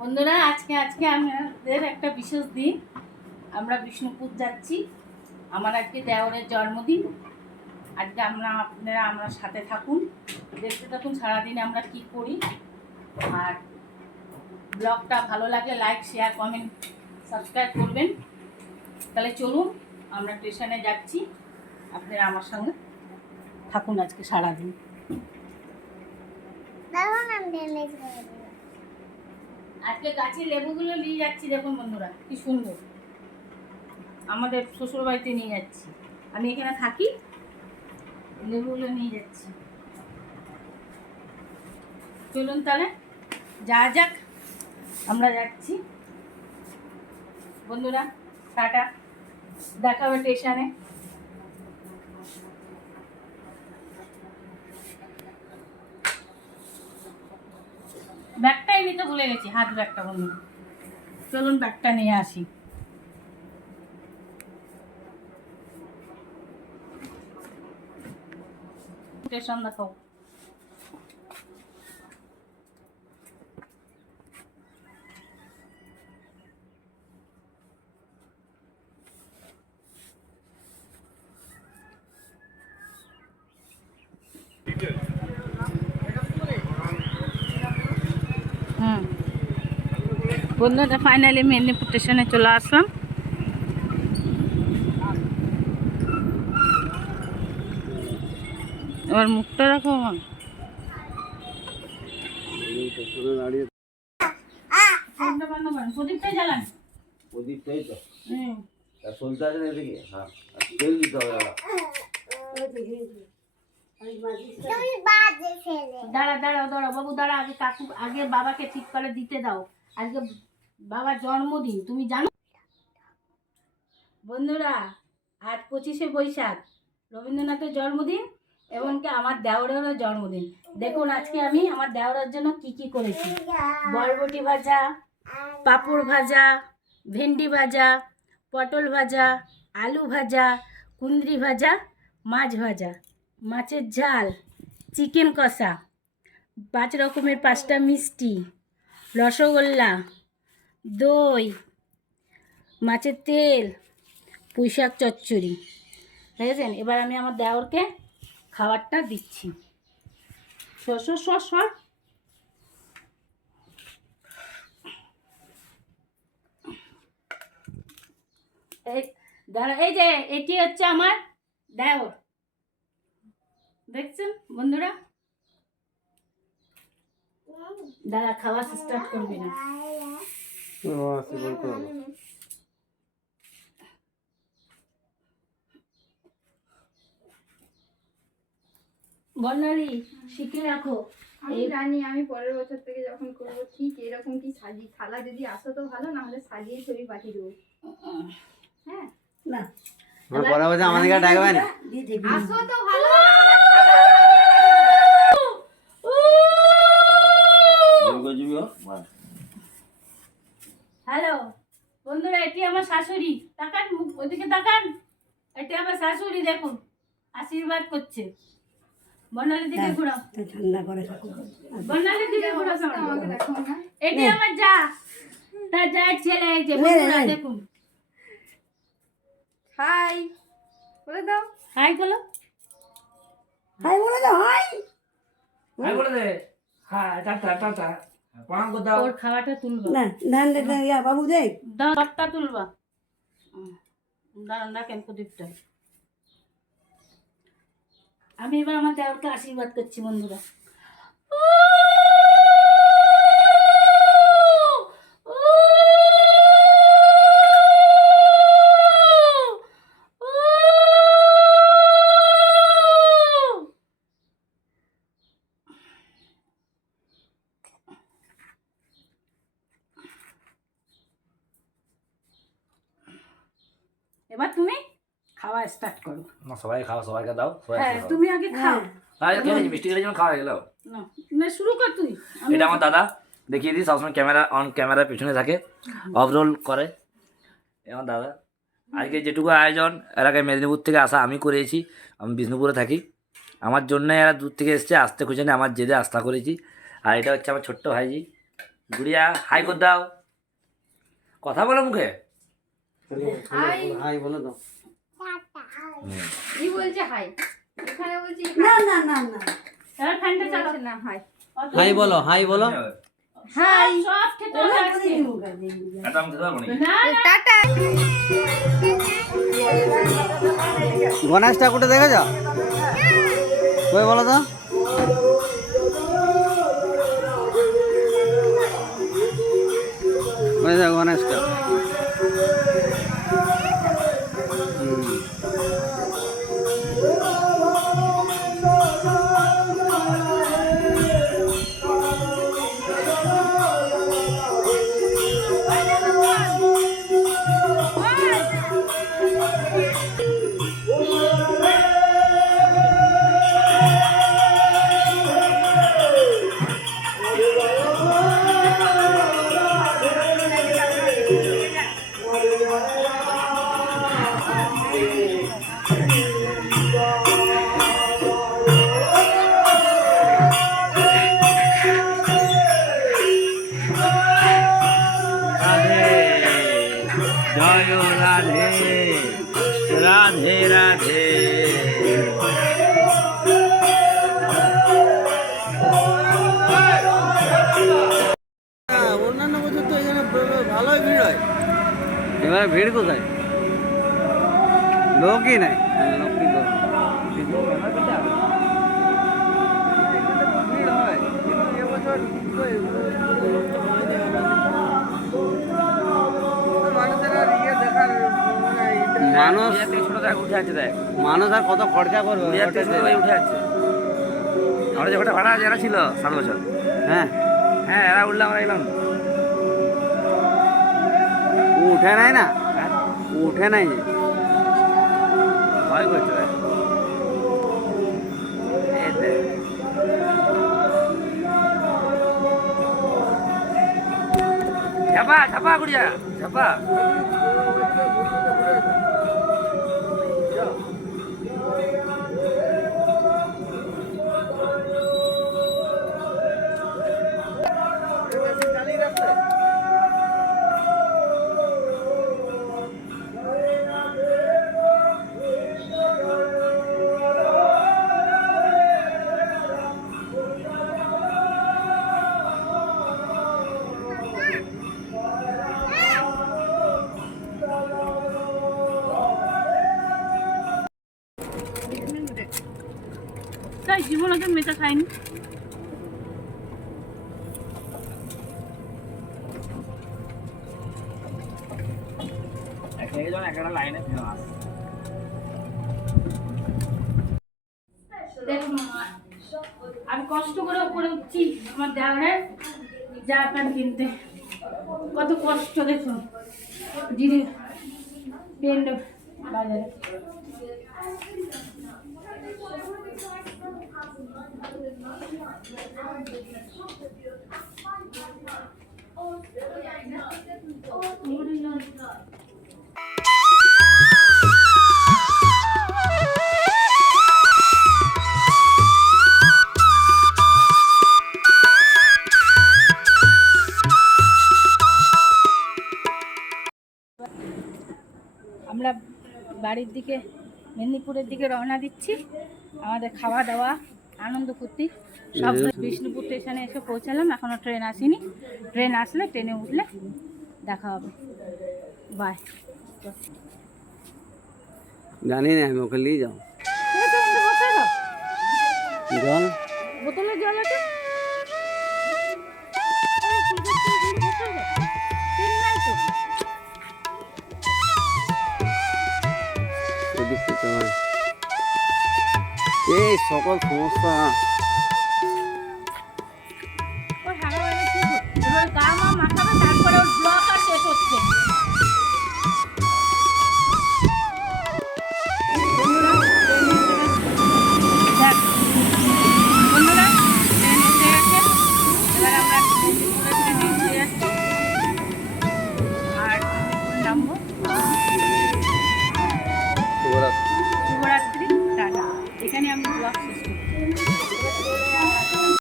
বন্ধুরা আজকে আমাদের একটা বিশেষ দিন। আমরা বিষ্ণুপুর যাচ্ছি। আমার আজকে দেওরের জন্মদিন। আজকে আপনারা সাথে থাকুন, দেখতে থাকুন সারাদিন আমরা কি করি। আর ব্লগটা ভালো লাগলে লাইক, শেয়ার, কমেন্ট, সাবস্ক্রাইব করবেন। তাহলে চলুন, আমরা স্টেশনে যাচ্ছি, আপনারা আমার সঙ্গে থাকুন আজকে সারাদিন। আজকে গাছের লেবুগুলো নিয়ে যাচ্ছি, দেখুন বন্ধুরা কি সুন্দর। আমাদের শ্বশুর বাড়িতে নিয়ে যাচ্ছি, আমি এখানে থাকি, লেবুগুলো নিয়ে যাচ্ছি। চলুন তাহলে যাক, আমরা যাচ্ছি বন্ধুরা। টাটা, দেখা হবে স্টেশনে। ব্যাগটাই নিতে ভুলে গেছি, হাত ব্যাগটা বন্ধুরা। চলুন ব্যাগটা নিয়ে আসি। স্টেশন দেখাও। বন্ধুরা ফাইনালি মেদিনীপুর স্টেশনে চলে আসলাম। এবার মুখটা রাখো আমার। প্রদীপটাই জ্বালান, প্রদীপটাই তো চলতে আছে না এদিকে। হ্যাঁ, তেল দিতে হবে। দাঁড়াও বাবু, দাঁড়া, আগে বাবাকে ঠিক করে দিতে দাও। আজকে বাবার জন্মদিন, তুমি জানো বন্ধুরা? আজ 25শে বৈশাখ, রবীন্দ্রনাথের জন্মদিন এবং কি আমার দেওরেরও জন্মদিন। দেখুন আজকে আমি আমার দেওরের জন্য কি করেছি। বরবটি ভাজা, পাঁপড় ভাজা, ভেন্ডি ভাজা, পটল ভাজা, আলু ভাজা, কুঁদরি ভাজা, মাছ ভাজা, মাছের ঝাল, চিকেন কষা, 5 রকমের 5টা মিষ্টি, রসগোল্লা, দই, মাছের তেল, পুঁই শাক চচ্চড়ি। বুঝেছেন? এবার আমি আমার দেওরকে খাবারটা দিচ্ছি। সর এই দাঁড়া, এই যে এটি হচ্ছে আমার দেওর, দেখছেন বন্ধুরা? দাঁড়া, খাওয়া স্টার্ট করবি না। বর্ণালী শিখে রাখো। আমি জানি, আমি পরের বছর থেকে যখন করবো ঠিক এরকম কি সাজিয়ে, থালা যদি আসো তো ভালো, না হলে সাজিয়ে ছবি পাঠিয়ে দেবো। হ্যাঁ না, পরের বছর আমাদেরকে ডাকবে না। আসো তো ভালো। হ্যালো বন্ধুরা, এটি আমার শাশুড়ি। তাকান, ওইদিকে তাকান, এটি আমার শাশুড়ি, দেখুন আশীর্বাদ করছে। বর্ণালীর দিকে ঘুরাও, বর্ণালীর দিকে ঘুরাও। আমাকে দেখো না। এটি আমার যা, তার যার ছেলে, এই যে বন্ধুরা দেখুন। হাই বলে দাও। হাই বলো, হাই বলে দাও। হাই বলে দে। হ্যাঁ, টাটা প্রণাম করে দাও। ওর খাওয়াটা তুলবা না, ধান দে ইয়া বাবু দে। দাও, সবটা তুলবা। দাঁড়ান, রাখেন প্রদীপটা। আমি এবার আমার দেওরকে আশীর্বাদ করছি বন্ধুরা। এবার তুমি খাওয়া স্টার্ট করো। না, সবাই খাও, সবাইকে দাও, সবাই হ্যাঁ, খাও। তুমি আগে খাও। আরে খেয়েছি, মিষ্টি খেলে যেমন খাওয়া হয়ে গেল। না না, শুরু কর তুই। এটা আমার দাদা, দেখিয়ে দিই, সবসময় ক্যামেরার পিছনে থাকে, অফ রোল করে। আমার দাদা আজকে যেটুকু আয়োজন, এর আগে মেদিনীপুর থেকে আসা আমি করেছি। আমি বিষ্ণুপুরে থাকি, আমার জন্য এরা দূর থেকে এসছে, আসতে খুঁজে নিয়ে আমার জেদে আস্থা করেছি। আর এটা হচ্ছে আমার ছোট্ট ভাইজি, গুড়িয়া হাই করে দাও, কথা বলো মুখে। হাই হাই বলো তো। কি বলছে হাই, এখানে বলছি না না না না এবার ফ্যানটা চালাও। না হাই হাই বলো, হাই বলো। হাই সব খেতে হবে ওরা আজকে। করে দিবো কাজে। এটা আমি খেতে পারবো না। না না, টাটা। গণেশ ঠাকুরটা দেখেছ? কই বলো তো। ওই দেখো গণেশটা। রাধে জয় রাধে রাধে রাধে। অন্যান্য বছর তো এখানে ভালোই ভিড় হয়, এবারে ভিড় কোথায়? লোকই নাই। লোকই তো ভিড় হয়, কিন্তু এবছর মানুষ ছোট দেখ উঠে আছে, দেখ মানুষ আর কত খরচা করবে গুড়িয়ার থেকে ছোট ভাই উঠে আছে। আমরা যে ওটা ভাড়া আছে এরা ছিল 7 বছর। হ্যাঁ হ্যাঁ এরা উঠলে আমরা এলাম। ও উঠে নাই না, ও উঠে নাই যে। ভয় করছে দেখ। এই দেখ। ঝাপা ঝাপা গুড়িয়া ঝাপা। তাই জীবনে তো মেটা খাইনি। একটা লাইনে ফেমাস। দেখুন আমি কষ্ট করে উপরে উঠছি আমার দেওয়ারের জামা প্যান্ট কিনতে, কত কষ্ট দেখুন। জিরে পেন্ট বাজারে আমরা বাড়ির দিকে মেদিনীপুরের দিকে রওনা দিচ্ছি। আমাদের খাওয়া দাওয়া আনন্দ ফুর্তি সব বিষ্ণুপুর স্টেশনে এসে পৌঁছালাম। এখনও ট্রেন আসেনি, ট্রেন আসলে ট্রেনে উঠলে দেখা হবে। বাই। জানি না, আমি ওকে নিয়ে যাও। জল বোতলে জল আছে। ওদিক থেকে হয়। এই সকল সমস্যা এবার গা মা মাখাবে, তারপরে ওর ব্লক আর শেষ হচ্ছে।